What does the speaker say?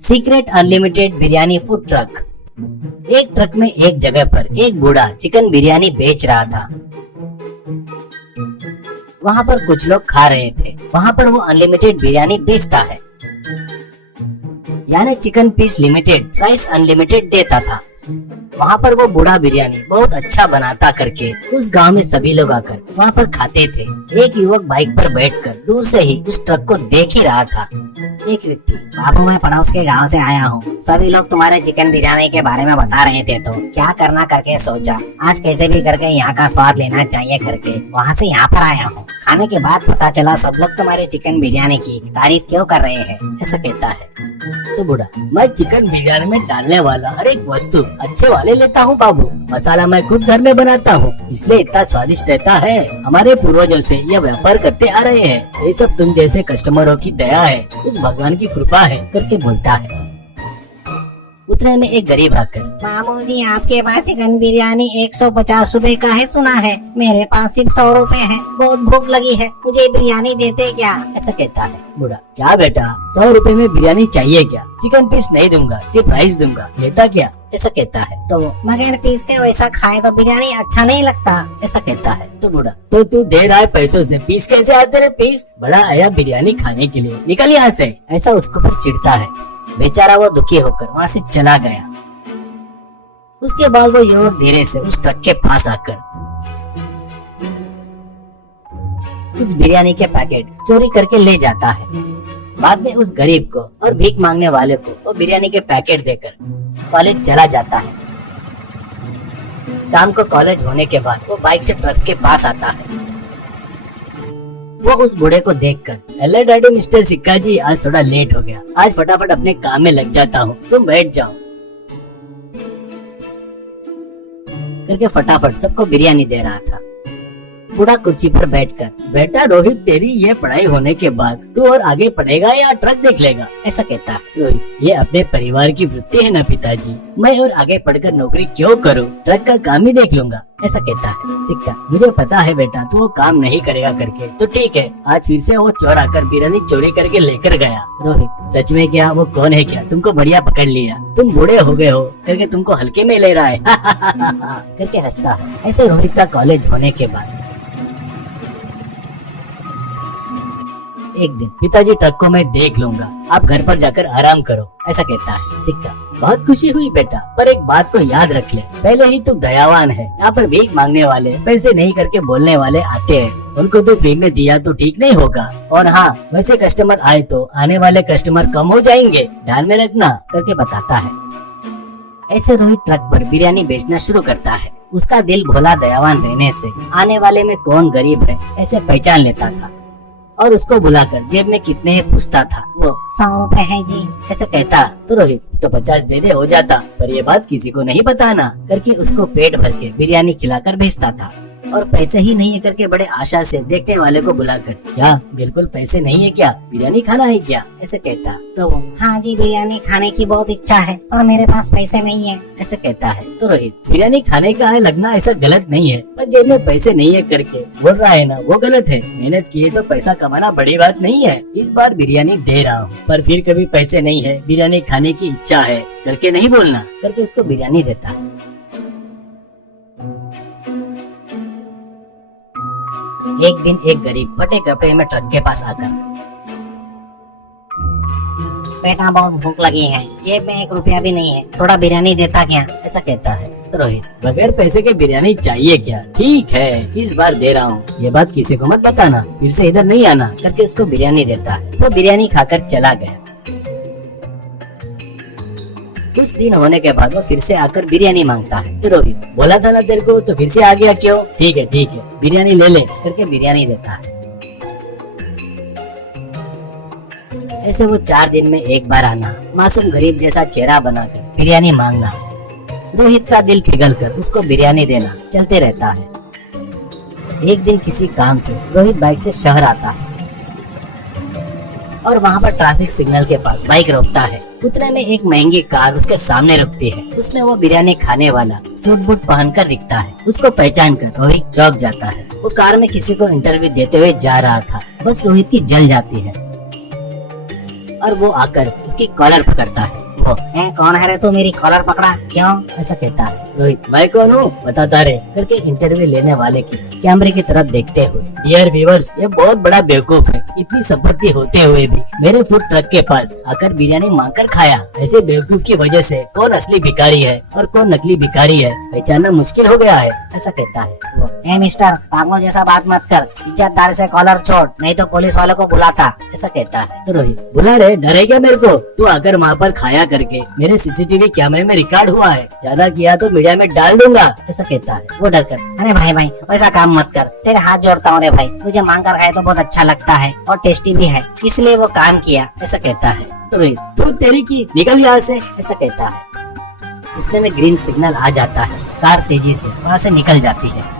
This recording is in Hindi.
Secret unlimited biryani food truck. एक ट्रक में एक जगह पर एक बूढ़ा चिकन बिरयानी बेच रहा था। वहाँ पर कुछ लोग खा रहे थे। वहाँ पर वो अनलिमिटेड बिरयानी बेचता है, यानी chicken piece limited, price unlimited देता था। वहाँ पर वो बूढ़ा बिरयानी बहुत अच्छा बनाता करके उस गांव में सभी लोग आकर वहाँ पर खाते थे। एक युवक बाइक पर बैठकर दूर से ही उस ट्रक को देख ही रहा था। एक व्यक्ति, बाबू मैं पड़ोस के गांव से आया हूँ, सभी लोग तुम्हारे चिकन बिरयानी के बारे में बता रहे थे, तो क्या करना करके सोचा आज कैसे भी करके यहाँ का स्वाद लेना चाहिए करके वहाँ से यहाँ पर आया हूँ। खाने के बाद पता चला सब लोग तुम्हारे चिकन बिरयानी की तारीफ क्यों कर रहे हैं, ऐसा कहता है। तो बूढ़ा, मैं चिकन बिरयानी में डालने वाला हर एक वस्तु अच्छे वाले लेता हूँ बाबू। मसाला मैं खुद घर में बनाता हूँ, इसलिए इतना स्वादिष्ट रहता है। हमारे पूर्वजों से यह व्यापार करते आ रहे हैं। ये सब तुम जैसे कस्टमरों की दया है, उस भगवान की कृपा है करके बोलता है। उतने में एक गरीब आकर, मामू जी आपके पास चिकन बिरयानी 150 रुपए का है सुना है, मेरे पास सिर्फ 100 रुपए है, बहुत भूख लगी है, मुझे बिरयानी देते क्या, ऐसा कहता है। बूढ़ा, क्या बेटा 100 रुपए में बिरयानी चाहिए क्या? चिकन पीस नहीं दूंगा, सिर्फ राइस दूंगा, लेता क्या, ऐसा कहता है। तो मगर पीस के वैसा खाए तो बिरयानी अच्छा नहीं लगता, ऐसा कहता है। तो बूढ़ा, तो तू दे रहा है पैसों से, पीस कैसे आते रे? पीस बड़ा आया बिरयानी खाने के लिए, निकल यहाँ से, ऐसा उसको पर चिढ़ता है। बेचारा वो दुखी होकर वहाँ से चला गया। उसके बाद वो युवक धीरे से उस ट्रक के पास आकर कुछ बिरयानी के पैकेट चोरी करके ले जाता है। बाद में उस गरीब को और भीख मांगने वाले को वो बिरयानी के पैकेट देकर कॉलेज चला जाता है। शाम को कॉलेज होने के बाद वो बाइक से ट्रक के पास आता है। वो उस बूढ़े को देखकर, हेलो डैडी मिस्टर सिक्का जी, आज थोड़ा लेट हो गया, आज फटाफट अपने काम में लग जाता हूँ, तुम बैठ जाओ करके फटाफट सबको बिरयानी दे रहा था। बूढ़ा कुर्सी पर बैठकर, बेटा रोहित तेरी ये पढ़ाई होने के बाद तू और आगे पढ़ेगा या ट्रक देख लेगा, ऐसा कहता है। रोहित, ये अपने परिवार की वृत्ति है ना पिताजी, मैं और आगे पढ़कर नौकरी क्यों करूं, ट्रक का काम ही देख लूंगा, ऐसा कहता है। सिक्का, मुझे पता है बेटा तू वो काम नहीं करेगा करके, तो ठीक है, आज फिर से वो चोर आकर बिरयानी चोरी करके लेकर गया। रोहित, सच में क्या? वो कौन है क्या? तुमको बढ़िया पकड़ लिया, तुम बूढ़े हो गए हो करके तुमको हल्के में ले रहा है करके हंसता है। ऐसे रोहित का कॉलेज होने के बाद एक दिन, पिताजी ट्रक को मैं देख लूंगा, आप घर पर जाकर आराम करो, ऐसा कहता है। सिक्का, बहुत खुशी हुई बेटा, पर एक बात को याद रख ले, पहले ही तू दयावान है, यहाँ पर भीख मांगने वाले, पैसे नहीं करके बोलने वाले आते हैं, उनको तो फ्री में दिया तो ठीक नहीं होगा, और हाँ वैसे कस्टमर आए तो आने वाले कस्टमर कम हो जाएंगे, ध्यान में रखना करके बताता है। ऐसे रोहित ट्रक पर बिरयानी बेचना शुरू करता है। उसका दिल भोला दयावान रहने से आने वाले में कौन गरीब है ऐसे पहचान लेता था, और उसको बुलाकर जेब में कितने है पूछता था। वो 100 रुपए है जी, ऐसा कहता। तो रोहित, तो 50 दे दे हो जाता, पर ये बात किसी को नहीं बताना करके उसको पेट भर के बिरयानी खिलाकर भेजता था। और पैसे ही नहीं है करके बड़े आशा से देखने वाले को बुलाकर, क्या बिल्कुल पैसे नहीं है क्या, बिरयानी खाना है क्या, ऐसे कहता। तो वो, हाँ जी बिरयानी खाने की बहुत इच्छा है और मेरे पास पैसे नहीं है, ऐसे कहता है। तो रोहित, बिरयानी खाने का है लगना ऐसा गलत नहीं है, पर जेब में पैसे नहीं है करके बोल रहा है ना, वो गलत है। मेहनत किए तो पैसा कमाना बड़ी बात नहीं है, इस बार बिरयानी दे रहा हूँ, पर फिर कभी पैसे नहीं है, बिरयानी खाने की इच्छा है करके नहीं बोलना करके उसको बिरयानी देता है। एक दिन एक गरीब फटे कपड़े में ट्रक के पास आकर, बेटा बहुत भूख लगी है, जेब में 1 रुपया भी नहीं है, थोड़ा बिरयानी देता क्या, ऐसा कहता है। तो रोहित, बगैर पैसे के बिरयानी चाहिए क्या? ठीक है, इस बार दे रहा हूँ, ये बात किसी को मत बताना, फिर से इधर नहीं आना करके उसको बिरयानी देता है। वो बिरयानी खाकर चला गया। कुछ दिन होने के बाद वो फिर से आकर बिरयानी मांगता है। तो रोहित, बोला था ना तेरे को, तो फिर से आ गया क्यों? ठीक है बिरयानी ले ले करके बिरयानी देता है। ऐसे वो 4 दिन में एक बार आना, मासूम गरीब जैसा चेहरा बनाकर बिरयानी मांगना, रोहित का दिल पिघलकर उसको बिरयानी देना चलते रहता है। एक दिन किसी काम से रोहित बाइक से शहर आता है और वहाँ पर ट्रैफिक सिग्नल के पास बाइक रोकता है। उतने में एक महंगी कार उसके सामने रुकती है। उसमें वो बिरयानी खाने वाला सूट बूट पहनकर दिखता है। उसको पहचान कर रोहित चौंक जाता है। वो कार में किसी को इंटरव्यू देते हुए जा रहा था, बस रोहित की जल जाती है और वो आकर उस उसकी कॉलर पकड़ता है। वो कौन है रे तू, मेरी कॉलर पकड़ा क्यों? ऐसा कहता है। रोहित, मैं कौन हूँ बताता रे करके इंटरव्यू लेने वाले की कैमरे की तरफ देखते हुए, डियर व्यूअर्स, ये बहुत बड़ा बेवकूफ है, इतनी संपत्ति होते हुए भी मेरे फूड ट्रक के पास आकर बिरयानी मांगकर खाया। ऐसे बेवकूफ की वजह से कौन असली भिखारी है और कौन नकली भिखारी है पहचानना मुश्किल हो गया है। ऐसा कहता है वो। मिस्टर, पागलों जैसा बात मत कर, इज्जतदार से कॉलर छोड़, नहीं तो पुलिस वालों को बुलाता। ऐसा कहता है। तो रोहित, बुला रे, डरे क्या मेरे को? तू आकर वहाँ पर खाया करके मेरे सीसीटीवी कैमरे में रिकॉर्ड हुआ है, ज्यादा किया तो मीडिया में डाल दूंगा। ऐसा कहता है वो डर कर। अरे भाई वैसा काम मत कर, तेरे हाथ जोड़ता हूँ रे भाई, तुझे मांग कर खाए तो बहुत अच्छा लगता है और टेस्टी भी है, इसलिए वो काम किया। ऐसा कहता है। तो रोहित, तू तेरी की, निकल यहाँ से। ऐसा कहता है। इतने में ग्रीन सिग्नल आ जाता है, कार तेजी से वहाँ से निकल जाती है।